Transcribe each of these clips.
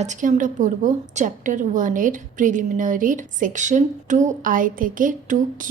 আজকে আমরা পড়ব চ্যাপ্টার 1 এর প্রিলিমিনারির সেকশন 2i থেকে 2q।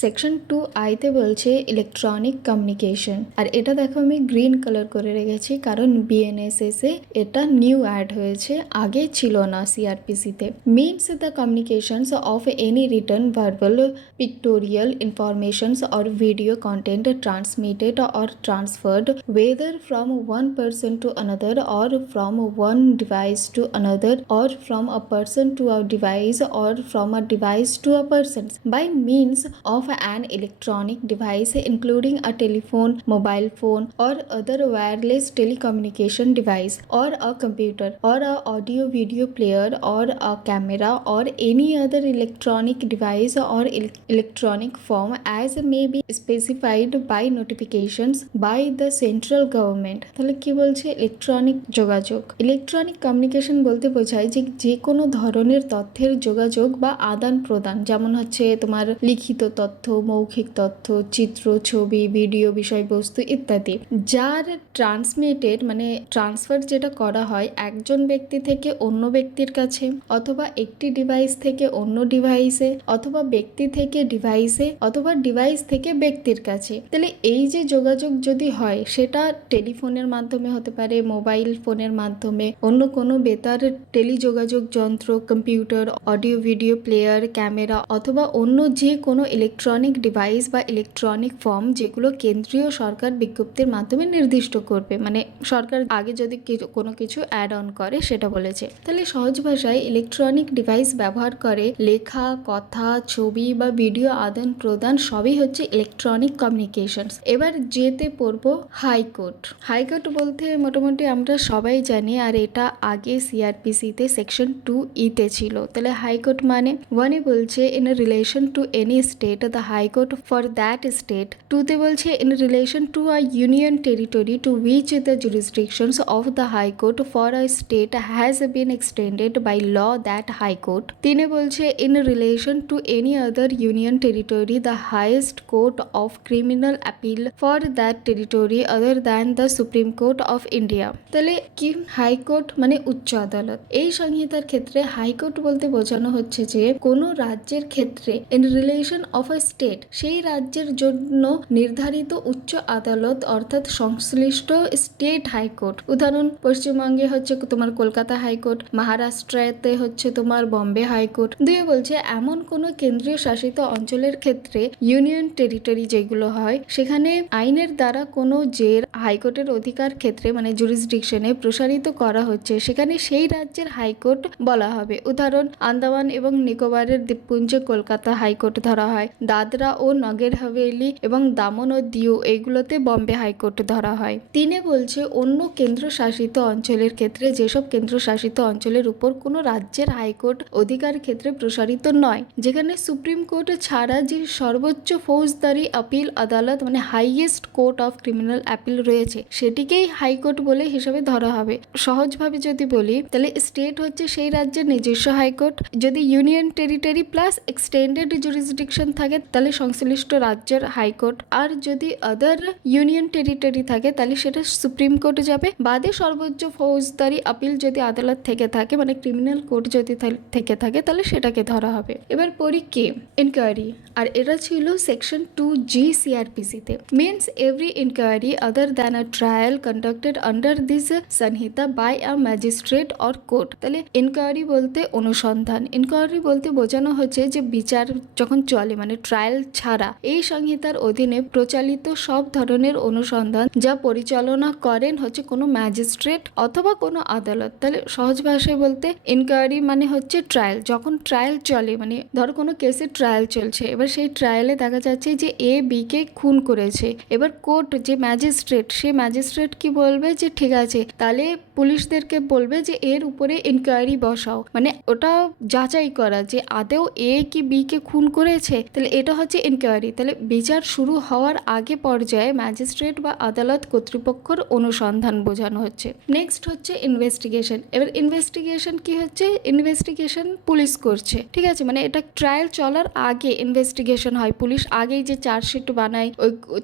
সেকশন 2i তে বলছে ইলেকট্রনিক কমিউনিকেশন, আর এটা দেখো আমি গ্রিন কালার করে রেখেছি কারণ BNSS এ এটা নিউ অ্যাড হয়েছে, আগে ছিল না CrPC তে। Means the communications of any written, verbal, pictorial informations or video content transmitted or transferred whether from one person to another or from one device to another or from a person to a device or from a device to a person by means of an electronic device including a telephone, mobile phone or other wireless telecommunication device or a computer or a audio video player or a camera or any other electronic device or electronic form as may be specified by notifications by the central government। তাহলে কি বলছে? Electronic যোগাযোগ। Electronic communication বলতে বোঝায় যে কোনো ধরনের তথ্যের যোগাযোগ বা আদান প্রদান, যেমন হচ্ছে তোমার লিখিত তথ্য, মৌখিক তথ্য, চিত্র, ছবি, ভিডিও, বিষয়বস্তু ইত্যাদি, যার ট্রান্সমিটেড মানে ট্রান্সফার যেটা করা হয় একজন ব্যক্তি থেকে অন্য ব্যক্তির কাছে, অথবা একটি ডিভাইস থেকে অন্য ডিভাইসে, অথবা ব্যক্তি থেকে ডিভাইসে, অথবা ডিভাইস থেকে ব্যক্তির কাছে। তাহলে এই যে যোগাযোগ যদি হয় সেটা টেলিফোনের মাধ্যমে হতে পারে, মোবাইল ফোনের মাধ্যমে, অন্য কোনো বেতার টেলিযোগাযোগ যন্ত্র, computer, audio video player, camera, অথবা অন্য যে কোনো ইলেকট্রনিক ডিভাইস বা ইলেকট্রনিক ফর্ম যেগুলো কেন্দ্রীয় সরকার বিজ্ঞপ্তির মাধ্যমে নির্দিষ্ট করবে, মানে সরকার আগে যদি কোনো কিছু অ্যাড অন করে সেটা বলেছে। তাহলে সহজ ভাষায় ইলেকট্রনিক ডিভাইস ব্যবহার করে লেখা, কথা, ছবি বা ভিডিও আদান প্রদান সবই হচ্ছে ইলেকট্রনিক কমিউনিকেশনস। এবার যেতে পড়বো হাইকোর্ট। হাইকোর্ট বলতে মোটামুটি আমরা সবাই জানি, আর এটা আগে CrPC তে সেকশন 2e তে ছিল। তাহলে হাইকোর্ট মানে ওয়ানে বলছে in relation to any state the high court for that state. টুতে বলছে in relation to a union territory to which the jurisdictions of the high court for a state has been extended by law that high court. তিনে বলছে in relation to any other union territory the highest court of criminal appeal for that territory other than the supreme court of India. তাহলে কি? High court মানে উচ্চ আদালত। এই সংহিতার ক্ষেত্রে high court বলতে বোঝানো হচ্ছে যে কোনো রাজ্যের ক্ষেত্রে in relation of a state, সেই রাজ্যের জন্য নির্ধারিত উচ্চ আদালত অর্থাৎ সংশ্লিষ্ট স্টেট হাইকোর্ট। উদাহরণ, পশ্চিমবঙ্গে হচ্ছে তোমার কলকাতা হাইকোর্ট, মহারাষ্ট্রতে হচ্ছে তোমার বম্বে হাইকোর্ট। দুয়ে বলছে এমন কোনো কেন্দ্রীয় শাসিত অঞ্চলের ক্ষেত্রে ইউনিয়ন টেরিটরি যেগুলো হয় সেখানে আইনের দ্বারা কোনো জের হাইকোর্টের অধিকার ক্ষেত্রে মানে জুরিসডিকশনে প্রসারিত করা হচ্ছে, সেখানে সেই রাজ্যের হাইকোর্ট বলা হবে। উদাহরণ, আন্দামান এবং নিকোবরের দ্বীপপুঞ্জে কলকাতা হাইকোর্ট ধরা হয়, দাদরা ও নগর হাভেলি এবং দামন ও দিউ এইগুলোতে বম্বে হাইকোর্ট ধরা হয়। তিনে বলছে অন্য কেন্দ্রশাসিত অঞ্চলের ক্ষেত্রে যেসব কেন্দ্রশাসিত অঞ্চলের উপর কোনো রাজ্যের হাইকোর্ট অধিকার ক্ষেত্রে প্রসারিত নয়, যেখানে সুপ্রিম কোর্ট ছাড়া যে সর্বোচ্চ ফৌজদারি আপিল আদালত মানে highest court of criminal appeal রয়েছে সেটিকেই হাইকোর্ট বলে হিসাবে ধরা হবে। সহজভাবে যদি বলি তাহলে স্টেট হচ্ছে সেই রাজ্যের নিজস্ব হাইকোর্ট, যদি union territory plus extended jurisdiction থাকে তাহলে সংশ্লিষ্ট রাজ্যের হাইকোর্ট, আর যদি আদার ইউনিয়ন টেরিটরি থাকে তাহলে সেটা সুপ্রিম কোর্ট যাবে। বাদে সর্বোচ্চ ফৌজদারি আপিল যদি আদালত থেকে থাকে মানে ক্রিমিনাল কোর্ট যদি থেকে থাকে তাহলে সেটাকে ধরা হবে। এবার পড়ি কে ইনকোয়ারি, আর এটা ছিল সেকশন 2G CrPC তে। Means every inquiry other than a trial conducted under this Sanhita by a magistrate or court. তাহলে ইনকোয়ারি বলতে অনুসন্ধান। ইনকোয়ারি বলতে বোঝানো হচ্ছে যে বিচার যখন চলে মানে ট্রায়াল ছাড়া এই সংহিতার অধীনে প্রচালিত সব ধরনের অনুসন্ধান যা পরিচালনা করেন হচ্ছে কোনো ম্যাজিস্ট্রেট অথবা কোনো আদালত। তাহলে সহজ ভাষায় বলতে ইনকোয়ারি মানে হচ্ছে ট্রায়াল। যখন ট্রায়াল চলে মানে ধরো কোনো কেসে ট্রায়াল চলছে, এবার সেই ট্রায়ালে দেখা যাচ্ছে যে A B কে খুন করেছে, এবার কোর্ট যে ম্যাজিস্ট্রেট সে ম্যাজিস্ট্রেট কি বলবে যে ঠিক আছে তাহলে পুলিশদেরকে বলবে যে এর উপরে ইনকোয়ারি বসাও, মানে ওটা যাচাই করা যে আদেও A কি B কে খুন করেছে। তাহলে এটা হচ্ছে ইনকোয়ারি। তাহলে বিচার শুরু হওয়ার আগে পর্যায়ে ম্যাজিস্ট্রেট বা আদালত কর্তৃপক্ষ কর্তৃপক্ষের অনুসন্ধান বোঝানো হচ্ছে। নেক্সট হচ্ছে ইনভেস্টিগেশন। এবার ইনভেস্টিগেশন কি হচ্ছে, ইনভেস্টিগেশন পুলিশ করছে, ঠিক আছে, মানে এটা ট্রায়াল চলার আগে ইনভেস্টিগেশন হয়, পুলিশ আগেই যে চার্জশিট বানায়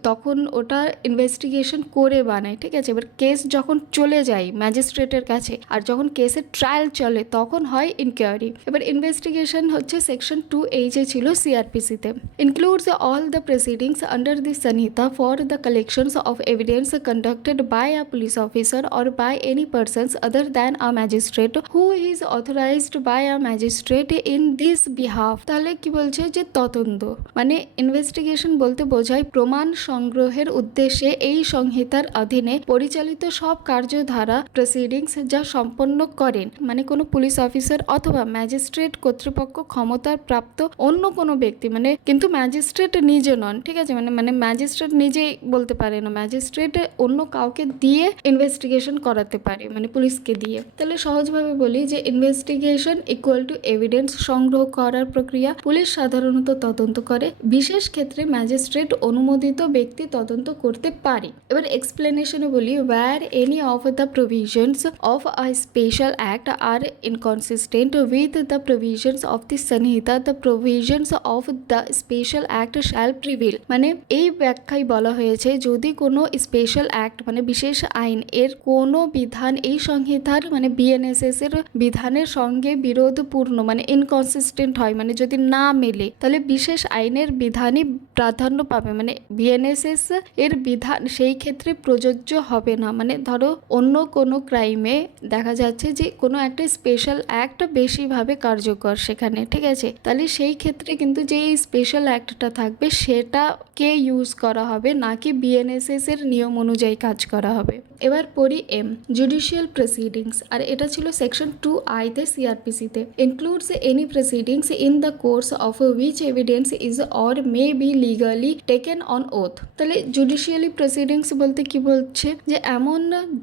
তখন ওটা ইনভেস্টিগেশন করে বানায়, ঠিক আছে। এবার কেস যখন চলে যায় ম্যাজিস্ট্রেটের কাছে আর যখন কেসের ট্রায়াল চলে তখন হয় ইনকোয়ারি। এবার ইনভেস্টিগেশন হচ্ছে সেকশন 2H ছিল CrPC-তে, includes all the proceedings under the Sanhita for the collections of evidence conducted by a police officer or by any persons other than a magistrate who is authorized by a magistrate in this behalf। তাহলে কি বলছে যে তদন্ত মানে investigation বলতে বোঝায় প্রমাণ সংগ্রহের উদ্দেশ্যে এই সংহিতার অধীনে পরিচালিত সব কার্যধারা প্রসিডিংস যা সম্পন্ন করেন মানে কোনো পুলিশ অফিসার অথবা ম্যাজিস্ট্রেট কর্তৃপক্ষ ক্ষমতার প্রাপ্ত অন্য কোনো ব্যক্তি, মানে কিন্তু ম্যাজিস্ট্রেট নিজে নন, ঠিক আছে, মানে ম্যাজিস্ট্রেট নিজেই বলতে পারে না, ম্যাজিস্ট্রেট অন্য কাউকে দিয়ে ইনভেস্টিগেশন করাতে পারে মানে পুলিশকে দিয়ে। তাহলে সহজভাবে বলি যে ইনভেস্টিগেশন ইকুয়াল টু এভিডেন্স সংগ্রহ করার প্রক্রিয়া। পুলিশ সাধারণত তদন্ত করে, বিশেষ ক্ষেত্রে ম্যাজিস্ট্রেট অনুমোদিত ব্যক্তি তদন্ত করতে পারে। এবার এক্সপ্লেনেশনে বলি, where any of the provisions of a special act are inconsistent with the provisions of the Sanhita the provisions of the special act shall prevail. মানে এই ব্যাখ্যায় বলা হয়েছে যদি কোনো স্পেশাল অ্যাক্ট মানে বিশেষ আইন এর কোনো বিধান এই সংহিতার মানে BNSS এর বিধানের সঙ্গে বিরোধপূর্ণ মানে ইনকনসিস্টেন্ট হয়, মানে যদি না মেলে তাহলে বিশেষ আইনের বিধানই প্রাধান্য পাবে, মানে BNSS এর বিধান সেই ক্ষেত্রে প্রযোজ্য হবে না। মানে ধরো অন্য কোনো ক্রাইমে দেখা যাচ্ছে যে কোনো একটা স্পেশাল অ্যাক্ট বেশিভাবে কার্যকর সেখানে, ঠিক আছে, তাহলে সেই ক্ষেত্রে কিন্তু যে এই স্পেশাল অ্যাক্টটা থাকবে সেটাকে ইউজ করা হবে, নাকি BNSS এর নিয়ম অনুযায়ী কাজ করা হবে। এবার পড়ি এম, জুডিশিয়াল প্রসিডিংস, আর এটা ছিল সেকশন 2I তে CrPC-তে, includes any proceedings in the course of which evidence is or may be legally taken on oath. তাহলে জুডিশিয়ালি প্রসিডিংস বলতে কি বলছে যে এমন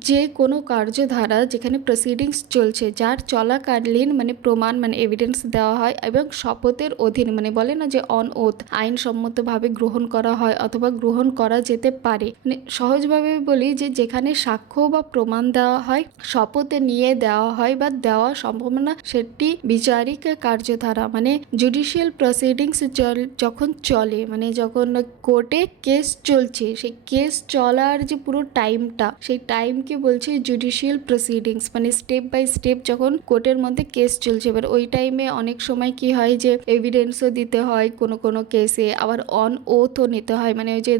যে কোনো কার্যধারা যেখানে প্রসিডিংস চলছে যার চলাকালীন মানে প্রমাণ মানে এভিডেন্স দেওয়া হয় এবং শপথের অধীন মানে বলে না যে অন ওথ আইনসম্মতভাবে গ্রহণ করা হয় অথবা গ্রহণ করা যেতে পারে। মানে সহজভাবে বলি যে যেখানে সাক্ষ্য বা প্রমাণ দেওয়া হয়, শপথে নিয়ে দেওয়া হয় বা দেওয়া সম্ভব না, সেটি বিচারিক কার্যধারা। মানে জুডিশিয়াল প্রসিডিংস যখন চলে মানে যখন কোর্টে কেস চলছে, সেই কেস চলার যে পুরো টাইমটা সেই টাইমকে বলছে জুডিশিয়াল প্রসিডিংস। মানে স্টেপ বাই স্টেপ যখন কোর্টের মধ্যে কেস চলছে, এবার ওই টাইমে অনেক সময় কি হয় যে এভিডেন্সও দিতে হয় কোনো কোনো কেসে, আবার অন ওথও নিতে হয়, মানে ওই যে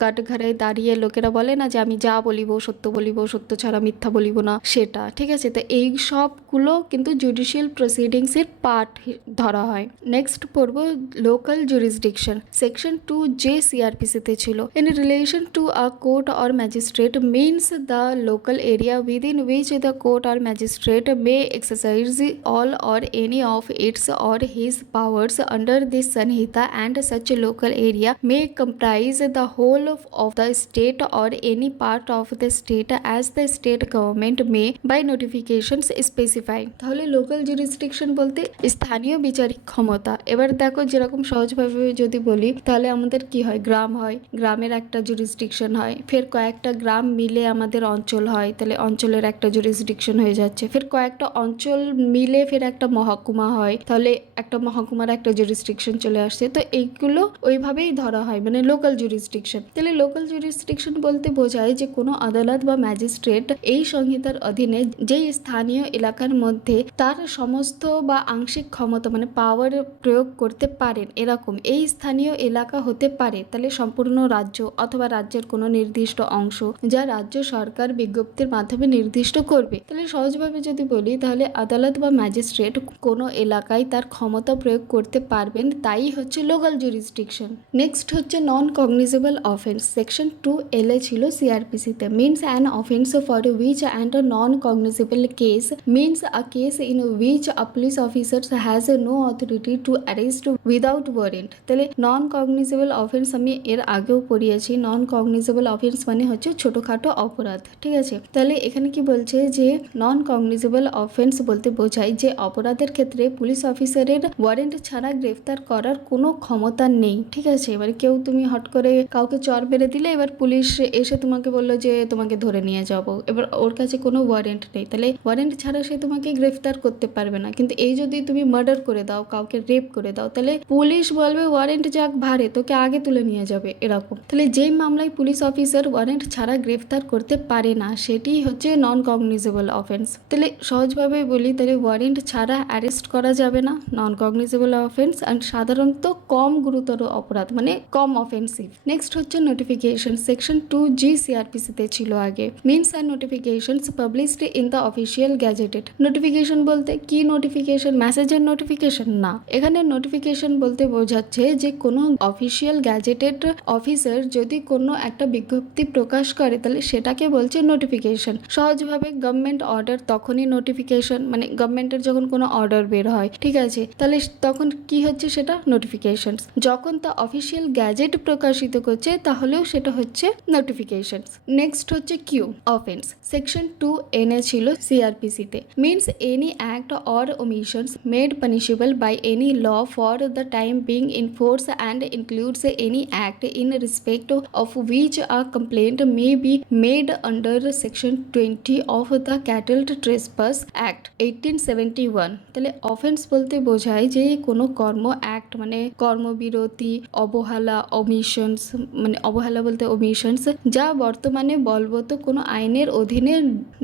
কাঠঘরে দাঁড়িয়ে লোকেরা বলে না যে আমি যা বলিব সত্য বলিব, সত্য ছাড়া মিথ্যা বলিব না, সেটা, ঠিক আছে। তো এই সবগুলো কিন্তু জুডিশিয়াল প্রসিডিংস এর পার্ট ধরা হয়। নেক্সট পড়বো লোকাল জুরিসডিকশন, সেকশন 2J CrPC-তে ছিল। In relation to a court or magistrate means the local area within which the court or magistrate May exercise all or any of its or his powers under this Sanhita, and such local area may comprise the whole of the state or any part of the state as the state government may by notifications specify। তাহলে local jurisdiction বলতে স্থানীয় বিচারিক ক্ষমতা। এবার দেখো যেরকম সহজভাবে যদি বলি তাহলে আমাদের কি হয়, গ্রাম হয়, গ্রামের একটা জুরিসডিকশন হয়, ফের কয়েকটা গ্রাম মিলে আমাদের অঞ্চল হয়, তাহলে অঞ্চলের একটা জুরিসডিকশন হয়ে যাচ্ছে, ফের কয়েকটা অঞ্চল মিলে ফের একটা মহকুমা হয়, তাহলে একটা মহকুমার একটা জুরিসডিকশন চলে আসছে। তো এইগুলো ওইভাবেই ধরা হয় মানে লোকাল জুরিসডিকশন। তাহলে লোকাল জুরিসডিকশন বলতে বোঝায় যে কোনো আদালত বা ম্যাজিস্ট্রেট এই সংহিতার অধীনে যেই স্থানীয় এলাকার মধ্যে তার সমস্ত বা আংশিক ক্ষমতা মানে পাওয়ার প্রয়োগ করতে পারেন, এরকম এই স্থানীয় এলাকা হতে পারে তাহলে সম্পূর্ণ রাজ্য অথবা রাজ্যের কোনো নির্দিষ্ট অংশ যা রাজ্য সরকার বিজ্ঞপ্তির মাধ্যমে নির্দিষ্ট করবে। তাহলে সহজভাবে যদি বলি তাহলে আদালত বা ম্যাজিস্ট্রেট কোনো এলাকায় তার ক্ষমতা প্রয়োগ করতে পারবেন, তাই হচ্ছে লোকাল জুরিসডিকশন। নেক্সট হচ্ছে নন কগনিজেবল অফেন্স, সেকশন 2L ছিল CrPC-তে, means an offence for which and non cognizable case means a case in which a police officer has no authority to arrest without warrant. তাহলে non cognizable offence আমি এর আগেও পড়িয়েছি, নন cognizable offence মানে হচ্ছে ছোটোখাটো অপরাধ, ঠিক আছে। তাহলে এখানে কি বলছে যে নন কগনিজেবল অফেন্স বলতে বোঝায় যে অপরাধের ক্ষেত্রে পুলিশ অফিসারের ওয়ারেন্ট ছাড়া গ্রেফতার করার কোনো ক্ষমতা নেই, ঠিক আছে। এবার কেউ তুমি হট করে কাউকে চর মেরে দিলে এবার পুলিশ এসে তোমাকে বললো যে তোমাকে ধরে নিয়ে যাব, এবার ওর কাছে কোনো ওয়ারেন্ট নেই, তাহলে ওয়ারেন্ট ছাড়া সে তোমাকে গ্রেফতার করতে পারবে না। কিন্তু এই যদি তুমি মার্ডার করে দাও, কাউকে রেপ করে দাও, তাহলে পুলিশ বলবে ওয়ারেন্ট যাক ভারে, তোকে আগে তুলে নিয়ে যাবে এরকম। তাহলে যেই মামলায় পুলিশ অফিসার ওয়ারেন্ট ছাড়া গ্রেফতার করতে পারে না সেটি হচ্ছে নন কগনিজেবল অফেন্স। তাহলে সহজভাবে বলি, তাহলে ওয়ারেন্ট ছাড়া অ্যারেস্ট করা যাবে না, নন কগনিজেবল অফেন্স, অ্যান্ড সাধারণত কম গুরুতর অপরাধ, মানে কম অফেন্সিভ। নেক্সট হচ্ছে নোটিফিকেশন, সেকশন 2G CrPC তে ছিল আগে। মিনস আর notifications published in the official gazetted. Notification বলতে কি নোটিফিকেশন? মেসেজের নোটিফিকেশন না, এখানে নোটিফিকেশন বলতে বোঝাচ্ছে যে কোনো অফিসিয়াল গ্যাজেটেড অফিসার যদি কোনো একটা বিজ্ঞপ্তি প্রকাশ করে তাহলে সেটাকে বলছে নোটিফিকেশন। সহজভাবে গভর্নমেন্ট অর্ডার তখনই নোটিফিকেশন, মানে গভর্নমেন্টের যখন কোনো অর্ডার বের হয়, ঠিক আছে, তাহলে তখন কি হচ্ছে সেটা নোটিফিকেশন। যখন তা অফিসিয়াল গ্যাজেট প্রকাশিত করছে তাহলেও সেটা হচ্ছে নোটিফিকেশন। নেক্সট হচ্ছে কিউ অফেন্স, সেকশন 2NA ছিল CrPC তে। Means any act or omissions made punishable by any law for the time being in force and includes any act in respect of which a complaint may be made under section 20 of the Cattle Trespass Act 1871। তাহলে offence বলতে বোঝায় যে কোনো কর্ম, act মানে কর্মবিরতি, অবহেলা, omissions মানে অবহেলা বলতে omissions, যা বর্তমানে বলবৎ কোনো আইনের অধীনে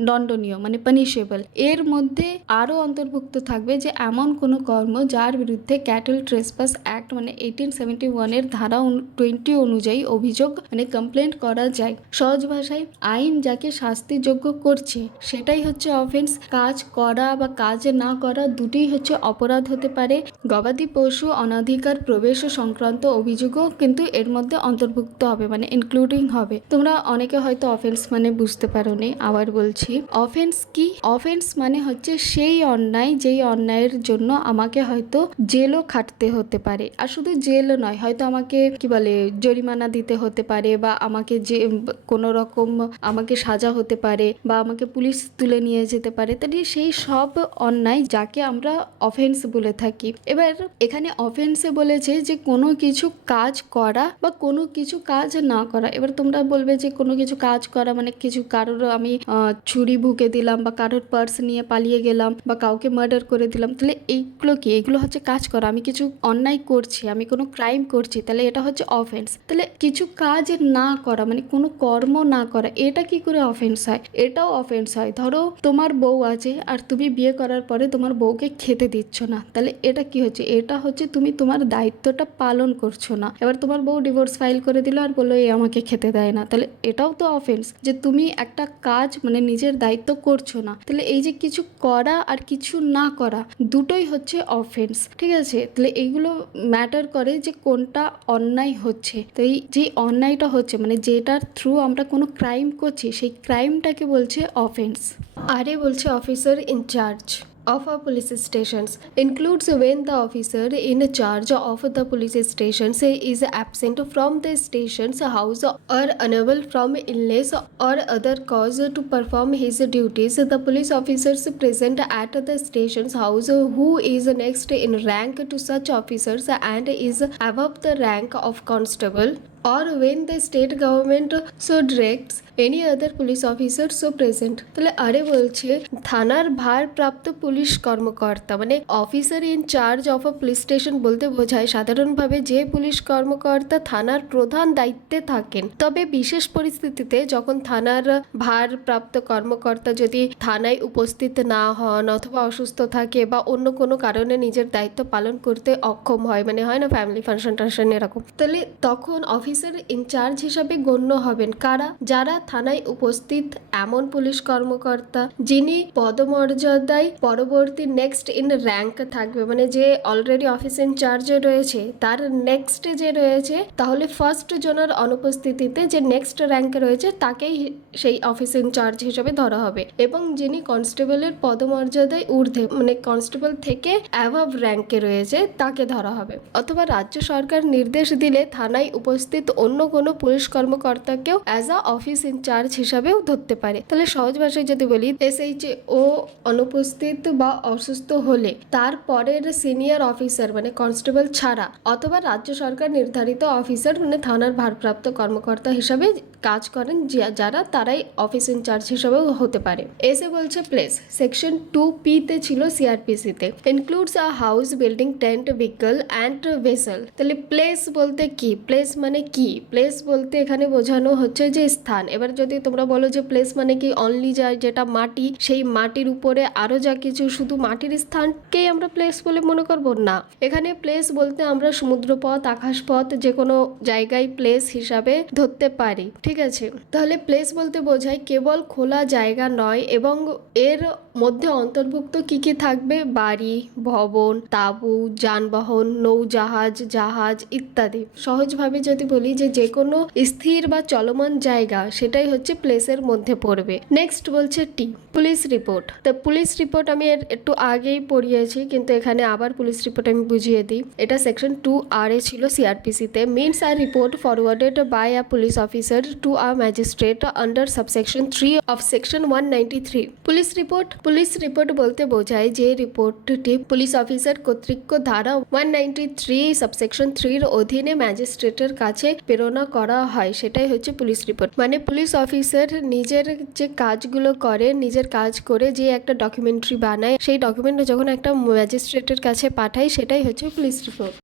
দণ্ডনীয় মানে পানিশেবল। এর মধ্যে আরও অন্তর্ভুক্ত থাকবে যে এমন কোনো কর্ম যার বিরুদ্ধে ক্যাটেল ট্রেসপাস অ্যাক্ট মানে 1871 এর ধারা 20 অনুযায়ী অভিযোগ মানে কমপ্লেন্ট করা যায়। সহজ ভাষায় আইন যাকে শাস্তিযোগ্য করছে সেটাই হচ্ছে অফেন্স। কাজ করা বা কাজ না করা দুটোই হচ্ছে অপরাধ হতে পারে। গবাদি পশু অনধিকার প্রবেশ সংক্রান্ত অভিযোগও কিন্তু এর মধ্যে অন্তর্ভুক্ত হবে, মানে ইনক্লুডিং হবে। তোমরা অনেকে হয়তো অফেন্স মানে বুঝতে পারোনি, আবার বলছি অফেন্স কি। অফেন্স মানে হচ্ছে সেই অন্যায় যেই অন্যায়ের জন্য আমাকে হয়তো জেলও খাটতে হতে পারে, আর শুধু জেলও নয়, হয়তো আমাকে কি বলে জরিমানা দিতে হতে পারে, বা আমাকে যে কোনো রকম আমাকে সাজা হতে পারে, বা আমাকে পুলিশ তুলে নিয়ে যেতে পারে। তাহলে সেই সব অন্যায় যাকে আমরা অফেন্স বলে থাকি। এবার এখানে অফেন্সে বলেছে যে কোনো কিছু কাজ করা বা কোনো কিছু কাজ না করা। এবার তোমরা বলবে যে কোনো কিছু কাজ করা মানে কিছু কারোর আমি ছুরি ভুকে দিলাম, বা কারোর পার্স নিয়ে পালিয়ে গেলাম, বা কাউকে মার্ডার করে দিলাম, তাহলে এইগুলো কি? এগুলো হচ্ছে কাজ করা। আমি কিছু অন্যায় করছি, আমি কোনো ক্রাইম করছি, তাহলে এটা হচ্ছে অফেন্স। তাহলে কিছু কাজ না করা মানে কোনো কর্ম না করা, এটা কি করে অফেন্স হয়? এটাও অফেন্স হয়। ধরো তোমার বউ আছে আর তুমি বিয়ে করার পরে তোমার বউকে খেতে দিচ্ছ না, তাহলে এটা কি হচ্ছে? এটা হচ্ছে তুমি তোমার দায়িত্বটা পালন করছো না। এবার তোমার বউ ডিভোর্স ফাইল করে দিল আর বললো এ আমাকে খেতে দেয় না, তাহলে এটাও তো অফেন্স, যে তুমি একটা কাজ মানে নিজের দায়িত্ব করছো না। তাহলে এই যে কিছু করা আর কিছু না করা দুটোই হচ্ছে অফেন্স, ঠিক আছে? তাহলে এইগুলো ম্যাটার করে যে কোনটা অন্যায় হচ্ছে। তো এই যে অন্যায়টা হচ্ছে মানে যেটার থ্রু আমরা কোনো ক্রাইম করছি সেই ক্রাইমটাকে বলছে অফেন্স। আরে বলছে officer in charge of a police stations includes when the officer in charge of the police stations is absent from the station's house or unable from illness or other cause to perform his duties. The police officers present at the station's house who is next in rank to such officers and is above the rank of constable, or when the state government so directs any other police officer so present। তাহলে আরে বলছে থানার ভারপ্রাপ্ত police কর্মকর্তা মানে officer in charge of a police station বলতে বোঝায় সাধারণভাবে যে পুলিশ কর্মকর্তা থানার প্রধান দায়িত্বে থাকেন। তবে বিশেষ পরিস্থিতিতে যখন থানার ভারপ্রাপ্ত কর্মকর্তা যদি থানায় উপস্থিত না হন অথবা অসুস্থ থাকে বা অন্য কোনো কারণে নিজের দায়িত্ব পালন করতে অক্ষম হয়, মানে হয় না ফ্যামিলি ফাংশন টাংশন এরকম, তাহলে তখন অফিসার ইনচার্জ হিসাবে গণ্য হবেন কারা? যারা থানায় উপস্থিত এমন পুলিশ কর্মকর্তা যিনি পদমর্যাদায় পরবর্তী নেক্সট ইন র্যাঙ্ক থাকবে, মানে যে অলরেডি অফিস ইনচার্জে রয়েছে তার নেক্সট যে রয়েছে, তাহলে ফার্স্ট জনের অনুপস্থিতিতে যে নেক্সট র্যাঙ্কে রয়েছে তাকেই সেই অফিস ইনচার্জ হিসেবে ধরা হবে, এবং যিনি কনস্টেবলের পদমর্যাদায় ঊর্ধ্বে মানে কনস্টেবল থেকে অ্যাভাব র্যাঙ্কে রয়েছে তাকে ধরা হবে। অথবা রাজ্য সরকার নির্দেশ দিলে থানায় উপস্থিত অন্য কোনো পুলিশ কর্মকর্তাকেও অ্যাজ আ অফিস ইনচার্জ হিসাবেও ধরতে পারে। তাহলে সহজ ভাষায় যদি বলি SHO অনুপস্থিত বা অসুস্থ হলে তার পরের সিনিয়র অফিসার মানে কনস্টেবল ছাড়া অথবা রাজ্য সরকার নির্ধারিত অফিসার মানে থানার ভারপ্রাপ্ত কর্মকর্তা হিসাবে কাজ করেন যারা তারাই অফিস ইনচার্জ হিসেবেও হতে পারে। এসে বলছে প্লেস, সেকশন 2P তে ছিল CrPC তে, includes a house, building, tent, vehicle and vessel. তাহলে প্লেস বলতে কি, প্লেস মানে কি? প্লেস বলতে এখানে বোঝানো হচ্ছে যে স্থান। এবার যদি তোমরা বলো যে প্লেস মানে কি অনলি যায় যেটা মাটি, সেই মাটির উপরে আরো যা কিছু, শুধু মাটির স্থানকেই আমরা প্লেস বলে মনে করব না। এখানে প্লেস বলতে আমরা সমুদ্রপথ, আকাশপথ, যে কোনো জায়গায় প্লেস হিসাবে ধরতে পারি, ঠিক আছে? তাহলে প্লেস বলতে বোঝায় কেবল খোলা জায়গা নয়, এবং এর মধ্যে অন্তর্ভুক্ত কি কি থাকবে? বাড়ি, ভবন, তাঁবু, যানবাহন, নৌজাহাজ, জাহাজ ইত্যাদি। সহজভাবে যদি বলি যে কোনো স্থির বা চলমান জায়গা, সেটাই হচ্ছে প্লেসের মধ্যে পড়বে। নেক্সট বলছে টি, পুলিশ রিপোর্ট। তো পুলিশ রিপোর্ট আমি একটু আগেই পড়িয়েছি, কিন্তু এখানে আবার পুলিশ রিপোর্ট আমি বুঝিয়ে দিই। এটা সেকশন 2R এ ছিল CrPC তে। Means a report forwarded by a police officer to a magistrate under subsection 3 of section 193। Police report বলতে বোঝায় যে রিপোর্টটি পুলিশ অফিসার কর্তৃক ধারা 193 সাবসেকশন 3 অধীনে ম্যাজিস্ট্রেটের কাছে প্রেরণ করা হয়, সেটাই হচ্ছে পুলিশ রিপোর্ট। মানে পুলিশ অফিসার নিজের যে কাজগুলো করে, নিজের কাজ করে যে একটা ডকুমেন্টারি বানায়, সেই ডকুমেন্ট যখন একটা ম্যাজিস্ট্রেটের কাছে পাঠায়, সেটাই হচ্ছে পুলিশ রিপোর্ট।